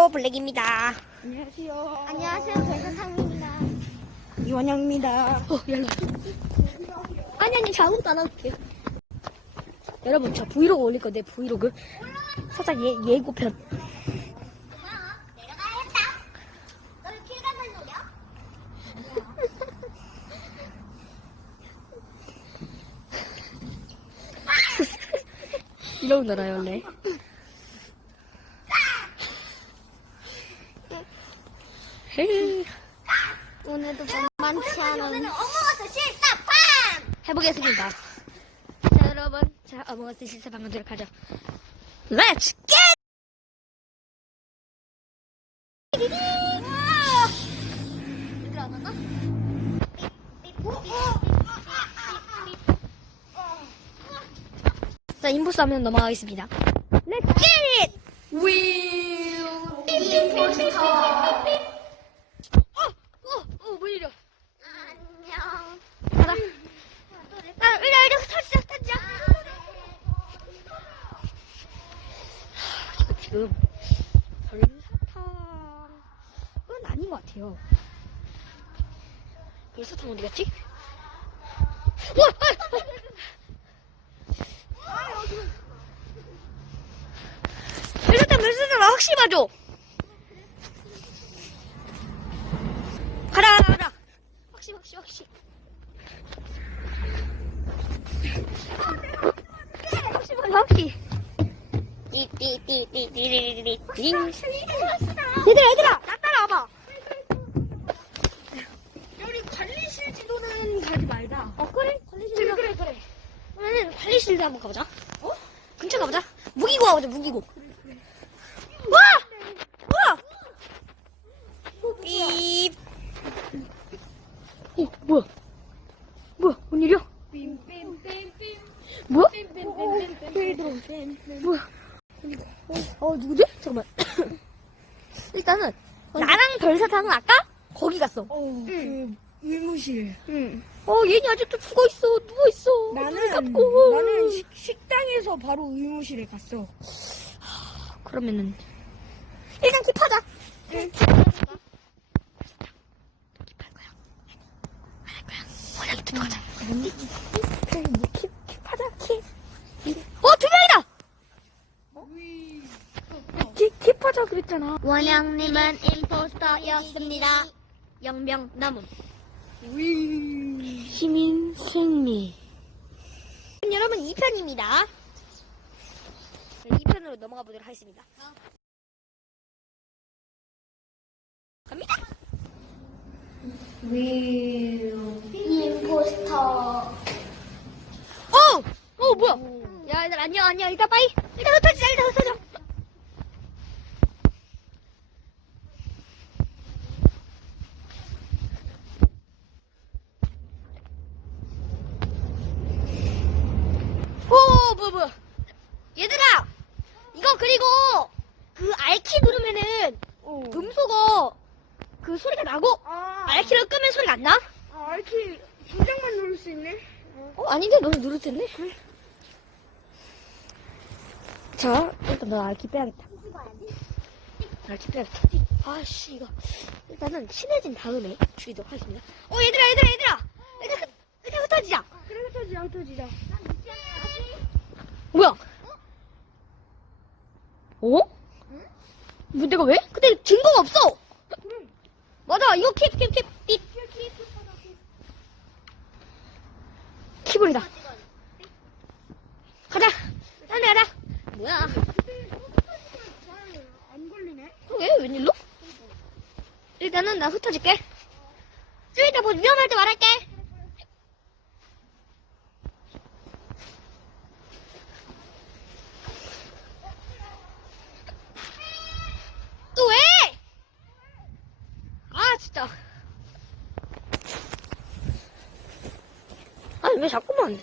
어, 블랙입니다. 안녕하세요. 안녕하세요, 별사탕입니다. 이원영입니다. 어, 연락. 아니, 아니, 저 아무것도 안 할게요. 여러분, 저 브이로그 올릴 건데, 브이로그. 살짝 예, 예고편. 이러고 놀아요, 원래. 헤이. 오늘도 만만치 않은. 어묵어서 실사 팜! 해보겠습니다. 자, 여러분. 자, 어머스 실사 방금 들어가죠. Let's get! 얘들아? 자, 인부스 하면 넘어가겠습니다. Let's get it! 임포스터. 어, 어, 어, 뭐 이래. 안녕. 가자. 아, 이리, 이리, 터지자, 터지자. 이거 지금 별사탕은 아닌 것 같아요. 별사탕 어디 갔지? 우와! 아, 아. 맞아. 가라, 가라, 가라. 확실히, 확실히, 확실히. 확실히, 확실히. 띠띠띠띠띠띠띠띠. 얘들아, 얘들아, 나 따라와봐. 우리 관리실 지도 는 가지 말자. 어, 그래? 관리실 그래, 그래, 그래. 그러면 관리실도 한번 가보자. 어? 근처 가보자. 무기고 가보자, 무기고. 와! 뭐야? 삐. 어, 뭐야? 뭐야? 뭔 일이야? 뭐야? 뭐야? 어, 누구지? 잠깐만. 일단은, 나랑 별사탕은 아까 거기 갔어. 어, 그 의무실. 응. 어, 얘는 아직도 죽어 있어. 누워 있어. 나는 눈 감고. 나는 식, 식당에서 바로 의무실에 갔어. 그러면은, 일단 킵하자. 응. 어, 킵하자 그랬잖아. 원영님은 임포스터였습니다. 영명 남음. 위. 시민 승리. 여러분 2편입니다. 2편으로 넘어가 보도록 하겠습니다. 갑니다. 임포스터. 어! 어 뭐야? 야 얘들 안녕 안녕 일단 빠이 일단 흩어지자 일단 흩어져. 오 뭐야 뭐야 얘들아 이거 그리고 그 알키 누르면은 어. 음소거 그 소리가 나고 아, 알키를 끄면 소리가 안 나? 아, 알키 긴장만 누를 수 있네. 어, 아닌데? 너는 누를 텐데? 자, 일단 너 알키 빼야겠다. 알키 빼야겠다. 아씨, 이거. 일단은 친해진 다음에 죽이도록 하겠습니다. 어, 얘들아, 얘들아, 얘들아! 일단, 흩- 일단 흩어지자. 그래, 흩어지자, 흩어지자. 뭐야? 어? 뭐 내가 왜? 근데 증거가 없어! 맞아, 이거 킵, 킵, 킵, 킵. 키볼이다. 가자. 안돼 가자. 뭐야? 안 걸리네. 그게 웬일로? 일단은 나 흩어질게. 좀 이따 뭐 위험할 때 말할게. 또 왜? 아 진짜. 아니 왜 자꾸만?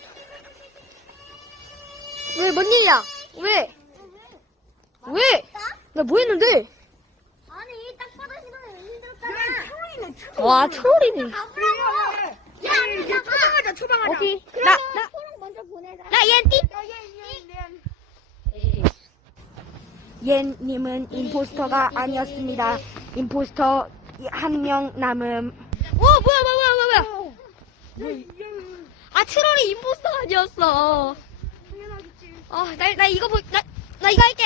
왜뭔 일이야? 왜? 왜? 나 뭐 했는데? 아니, 딱 봐도 싫어요. 그래, 힘들었잖아. 초이네, 초. 와 초월이네. 야, 이제 초방하자, 초방하자. 오케이. 나, 나, 초록 먼저 보내자. 나얘 띠. 야, 얘, 얘, 얘. 에이. 옌님은 임포스터가 아니었습니다. 임포스터 한 명 남음. 오 뭐야 뭐야 뭐야 뭐야 뭐야. 아 트롤이 임포스터가 아니었어. 당연하겠지. 어나 나 이거 보, 나, 나 이거 할게.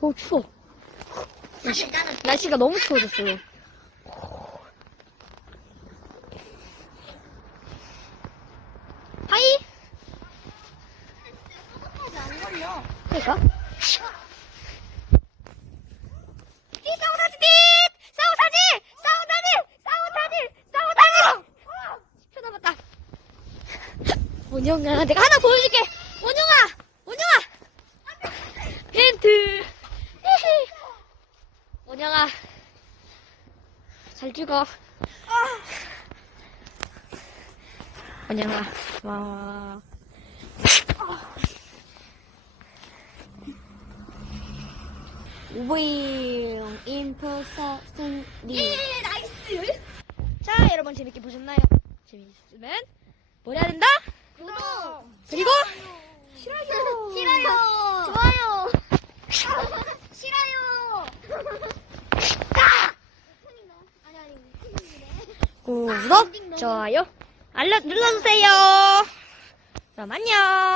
어 추워. 날씨, 날씨가 너무 추워졌어요. 하이. 안 이 싸우다지 싸우다지 싸우다지 싸우다지 싸우다지 10초 남았다. 원영아 내가 하나 보여줄게. 원영아! 원영아! 힌트! 원영아 잘 죽어. 원영아 와 우잉 임포스터 승리 나이스. 자 여러분 재밌게 보셨나요? 재밌으면 뭐 해야 된다? 구독. 그리고 싫어요. 싫어요. 좋아요. 싫어요. 아니 아니. 구독 좋아요 알려 눌러주세요 그럼 안녕